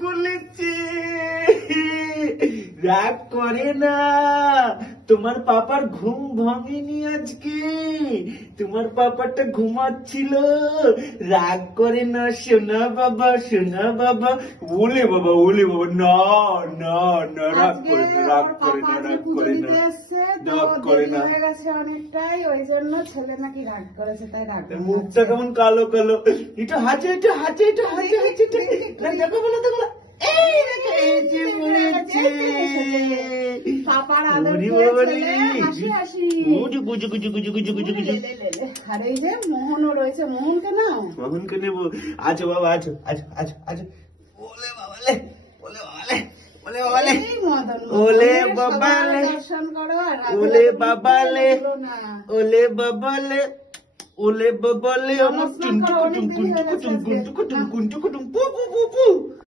খুলেছে। রাগ করে না, তোমার পাপার ঘুম ভাঙেনি আজকে, তোমার পাপাটা ঘুমাচ্ছিল। রাগ করে না সোনা বাবা, সোনা বাবা। ওলে বাবা, ওলে বাবা, না না না, রাগ করে না, রাগ করে না, রাগ করে না, রাগ করে না। হয়ে গেছে অনেকটাই, ওই জন্য ছেলে নাকি রাগ করেছে, তাই রাগ তার মুখটা কেমন কালো কালো। একটু হাঁচে, একটু হাঁচে, একটু হাঁচে, হাঁচে, দেখো বলো, দেখো বলো। এই দেখো, এই যে মরেছে। পাপার আদর ওরে পেয়ে বাবা ছেলে রে। হাসি হাসি। গুজু গুজু গুজু গুজু গুজু গুজু গুজু। লে, লে, লে, লে। আর এই যে মোহনও রয়েছে, মোহনকে নাও। মোহনকে নেবো। আছো বাবা, আছো আছো আছো আছো। ওলে বাবা লে, ওলে বাবা লে, ওলে বাবা লে, এই মদন ওলে মোহনের বাবা সবার লে, দর্শন করো আর ওলে রাধে বাবা লে, ভুলো না। ওলে বাবা লে, ওলে বাবা লে। আমার নমস্কার করো, টুনটুকু অনেক টুনটুকু দেরি হয়ে গেছে টুনটুকু আজকে। টুনটুকু টুনটুকু টুনটুকু পু পু পু পু।